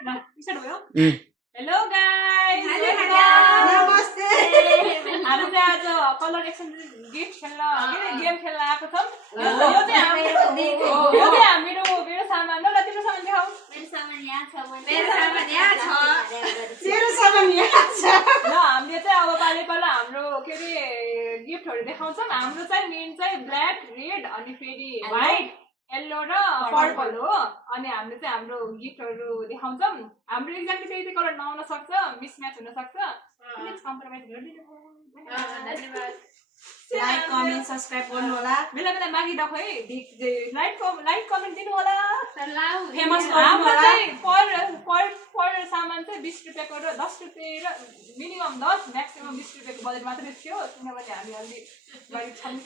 hello guys नमस्ते हामी चाहिँ आज कलर एक्सचेन्ज गिफ्ट खेल्न गेम खेल्न आएको छौं यो चाहिँ मेरो सामान हो र तिम्रो सामान देखाऊ मेरो सामान यहाँ छ मेरो सामान यहाँ छ मेरो सामान यहाँ छ ल हामीले चाहिँ अब पाले पालो हाम्रो के रे गिफ्टहरु देखाउँछौं हाम्रो चाहिँ मेन चाहिँ ब्ल्याक रेड अनि फेरि व्हाइट येलो र पर्पल हो अनि हामीले चाहिँ हाम्रो गिफ्टहरु देखाउँछौं हाम्रो एक्ज्याक्टली त्यही कलर नआउन सक्छ मिसम्याच हुन सक्छ प्लिज कम्प्रोमाइज गरिदिनु धन्यवाद लाइक कमेन्ट सब्स्क्राइब गर्नु होला बेला बेला मागिदा खै लाइक कमेन्ट दिनु होला फेमस हाम्रो गर्नु होला चाहिँ पर सामान चाहिँ 20 रुपैयाँको र 10 रुपैयाँ र मिनिमम 10 म्याक्सिमम 20 रुपैयाँको बजेट मात्रै थियो किनभने हामी अलि गरिब छौं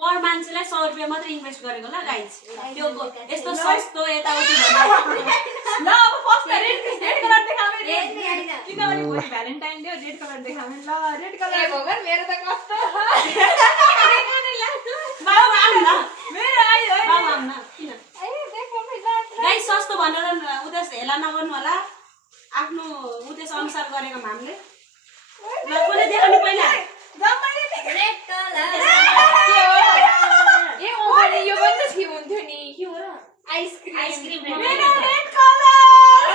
पर मान्छेलाई 100 रुपैयाँ मात्र इन्भेस्ट गरेको ल गाइस त्यो यस्तो सस्तो यताउति ल अब फर्स्ट रेड कलर देखामे किनभने भोलि भ्यालेन्टाइन डे रेड कलर देखामे ल रेड कलर ए भगवान मेरो त कस्तो बाबु आउन न मेरो आयो है बाबु आउन न किन ए देखो गाइस सस्तो भनेर उद्देश्य हेला नगर्नु होला आफ्नो उद्देश्य अनुसार गरेको हामीले ल कोले देखाउनु पहिला रेड कलर ए ओले यो पनि त हुन्थ्यो नि के हो र आइसक्रिम मेरो रेड कलर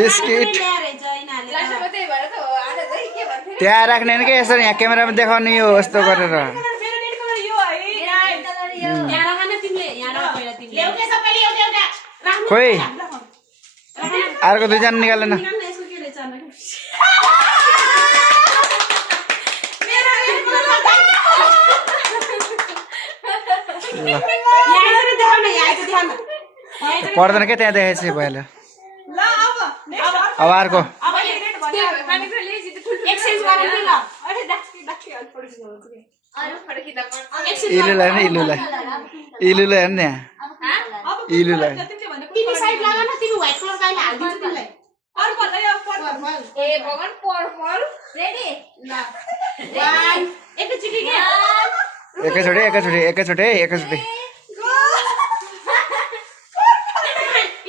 बिस्किट लास्टमा त्यही भएर त हो आज चाहिँ के भन्थे त्यहाँ राख्ने के यसरी यहाँ क्यामेरामा देखाउने यो यस्तो गरेर मेरो रेड कलर यो है रेड कलर यो यहाँ राख न तिमीले यहाँ राख पहिला तिमीले ल्याउके सबैले एउटा एउटा राख्नु खोइ अर्को दुईजना निकाल्नु न निकाल्नु यसको के रहेछ अनि पर्दैन के त्यहाँ देखाएछ भइहाल्यो ल अब अब अर्को अब रेड भन्यो खाने कुरा ल्याइछि त ठुल एक्सचेन्ज गरौँ नि ल अरे डाक्सी अल पढ्छु अरु फड्किदा पर्छ इलुलाई नि इलुलाई हेर्नु यहाँ अब इलुलाई तिमीले भन्दा तिमी साइड लागा न तिमी व्हाइट कलर गाइले हाल्दिन्छु तिमीलाई पर्पल है अब पर्पल ए भगवान पर्पल रेडी ल 1 एकैचोटी के एकैचोटि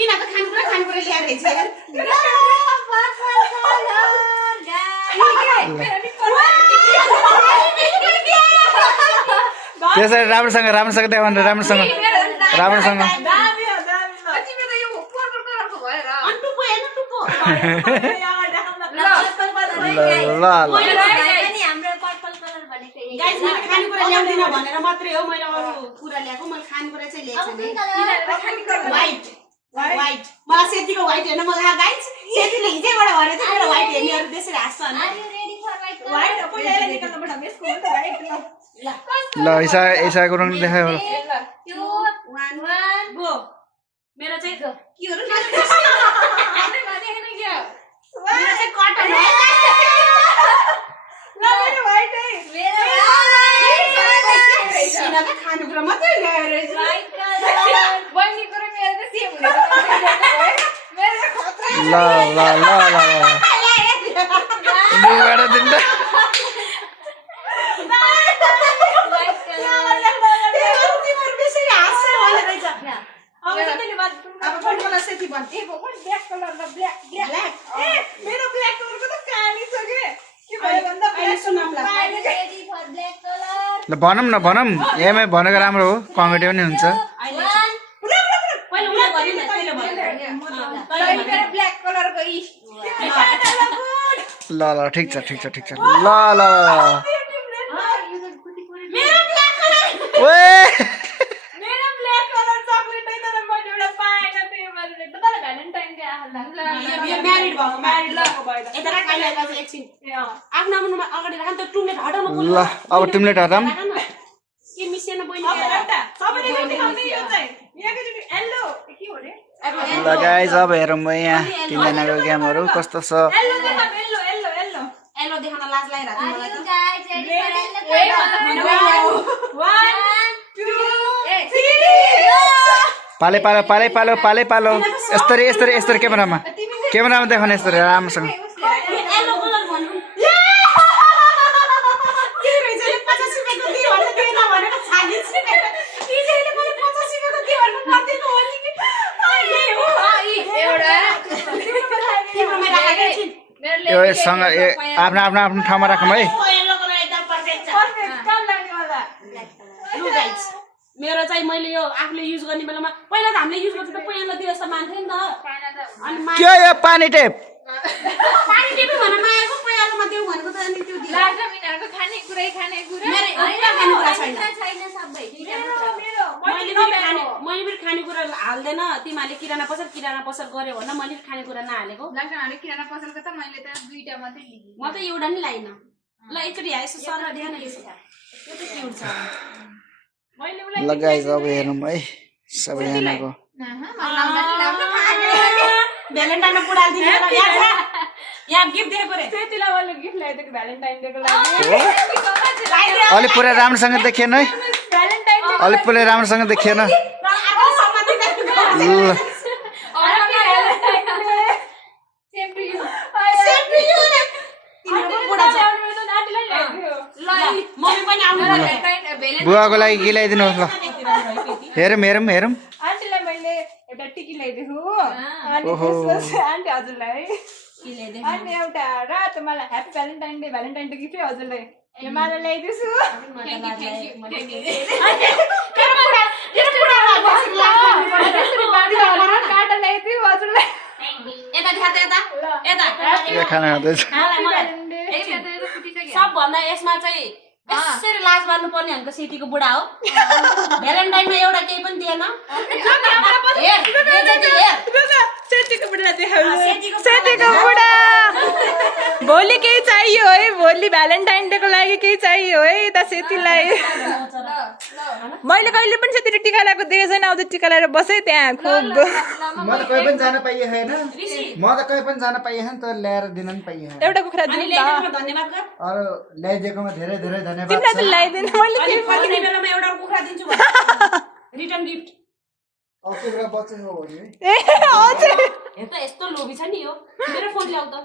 यिनीहरुको खानेकुरा ल्याएर रहेछ त्यसरी राम्रोसँग देखाउनु राम्रोसँग दामी हो ल तिमी त यो पर्पल कलरको भएर टुप्पो हेर्नु टुप्पो यहाँ देखाउन पनि हाम्रो पर्पल कलर भनेको यही गाइस मैले खानेकुरा ल्याउँदिन भनेर मात्रै हो मैले अरु कुरा ल्याएको मैले खानेकुरा चाहिँ ल्याएको छैन व्हाइट मलाई सेतीको व्हाइट हेर्न मन लाग्यो गाइस सेतीले हिजैबाट भने चाहिँ मेरो व्हाइट हेर्नेहरु त्यसरी हाँस्छ अनि रेडी फर व्हाइट पहिला यसलाई निकाल्नु पर्छ यसको हो त व्हाइट ल ऐसाको रङ देखायो 2 1 गो मेरो चाहिँ के हो र आउने भनेको नि के मेरो चाहिँ कटन हो ल मेरो व्हाइट है मेरो सिनाको खानेकुरा मात्रै ल्याएर रहेछ व्हाइट कलर बहिनीको र मेरो त सेम हुने मेरो त खतरा ल दुईबाट दिन्छ व्हाइट कलर तिम्रो बेसी हाँस्छ भने रहेछ अब त्यसले बात अब फर्मुला सेती भन् ए भगवान ब्ल्याक कलर ल ब्ल्याक ब्ल्याक ए मेरो ब्ल्याक कलरको त कहानी छ के भयो भन्दा अहिले सुनाउँला रेडी फर ब्ल्याक कलर ल भनौँ यहीमै भनेको राम्रो हो कमेडी पनि हुन्छ अहिले पहिला उले गरिन त्यसले भन्यो ब्ल्याक कलरको ल ठिक छ ल मेरो ब्ल्याक कलर ओए मेरो ब्ल्याक कलर चकलेट है तर मैले एउटा पाएन त्यही भएर तर भ्यालेन्टाइन डे आला यो म्यारिड म्यारिड भएको भयो त यता राख अहिले एकछिन ए आफ्नो आफ्नो अगाडि राख त टुम्लेट हटाउनु ल अब टिमलेट हटाम के मिसेन बहिनी अब एउटा सबैले देखाउने यो चाहिँ यहाँको चाहिँ येलो के हो रे ल गाइस अब हेरौँ यहाँ तिनजनाको गेमहरू कस्तो छ येलो देखाम येलो एलो देखाउन लाज लागिरहेको Are मलाई you त guys ready for पाले यस्तरी क्यामेरामा देखाउने यस्तरी राम्रोसँग एलो कलर भन्नु के रहेछ 50 रुपैयाँको दियो भने त्यही नभनेको 40 रुपैयाँ तिजैले मलाई 50 रुपैयाँको दियो भने पर्दैन हो नि एउटा यो सँग आफ्नो आफ्नो आफ्नो ठाउँमा राखौँ है येल्लोको लागि एकदम पर्फेक्ट छ पर्फेक्ट काम लाग्नेवाला लु गाइस मेरो चाहिँ मैले यो आफूले युज गर्ने बेलामा पहिला त हामीले युज गर्छ त पहिला त्यो जस्तो मान्थ्यो नि त अनि के यो पानी टेप पानी टिपी भन्न नआएको पहिलामा त्यो भनेको त अनि त्यो दियो लाग्छ मिनारको खानेकुरै खानेकुरा मेरो एउटा खानेकुरा छैन मैले पनि खानेकुरा हाल्दैन तिमीहरूले किराना पसल गऱ्यो भन्न मैले पनि खानेकुरा नहालेको लाग्छ हामीले किराना पसलको त मैले त 2टा मात्रै लिएँ म त एउटा नि लाइन ल एकचोटि यसो सर ध्यान यसो त्यो त क्युट छ मैले उसलाई ल गाइस अब हेरौँ है सबैजनाको भ्यालेन्टाइनमा पुरा दिनु यहाँ गिफ्ट दिएको रे त्यतिलाई मैले गिफ्ट ल्याइदिएको भ्यालेन्टाइन डेको लागि अलिक पुरै राम्रोसँग देखिएन है भ्यालेन्टाइन डे अलिक पुरै राम्रोसँग देखिएन ल सेम टु यु मम्मी पनि आउनु बुवाको लागि के ल्याइदिनु ल हेरौँ हेरौँ हेरौँ आन्टीलाई मैले एउटा टिकी ल्याइदिएको अनि त्यसपछि आन्टी हजुरलाई अनि एउटा रातो मलाई ह्याप्पी भ्यालेन्टाइन डे गिफ्ट हजुरलाई यो माला ल्याइदिन्छु काटा ल्याइदियो हजुरलाई के खाना खाँदैछ सबभन्दा यसमा चाहिँ यसरी लाज मान्नु पर्ने भनेको सेतीको बुढा हो भ्यालेन्टाइनमा एउटा केही पनि दिएन सेतीको बुढा भोलि केही चाहियो है भोलि भ्यालेन्टाइन डेको लागि केही चाहियो है त सेतीलाई मैले कहिले पनि सेतीले टिका लगाएको देखेको छैन आउँछ टिका लगाएर बसेँ त्यहाँ खोप म त कहीँ पनि जान पाइए छैन म त कहीँ पनि जान पाइए छैन तर ल्याएर दिन पनि पाइए छैन एउटा कुखुरा दिनु त धन्यवाद गर अरू ल्याइदिएकोमा धेरै धेरै धन्यवाद तिमीलाई त ल्याइदिनु मैले अनि फर्किने बेलामा एउटा कुखुरा दिन्छु रिटर्न गिफ्ट अब कुखुरा बच्चा हो भने ए हजुर हेर त यस्तो लोभी छ नि यो मेरो फोन ल्याउ त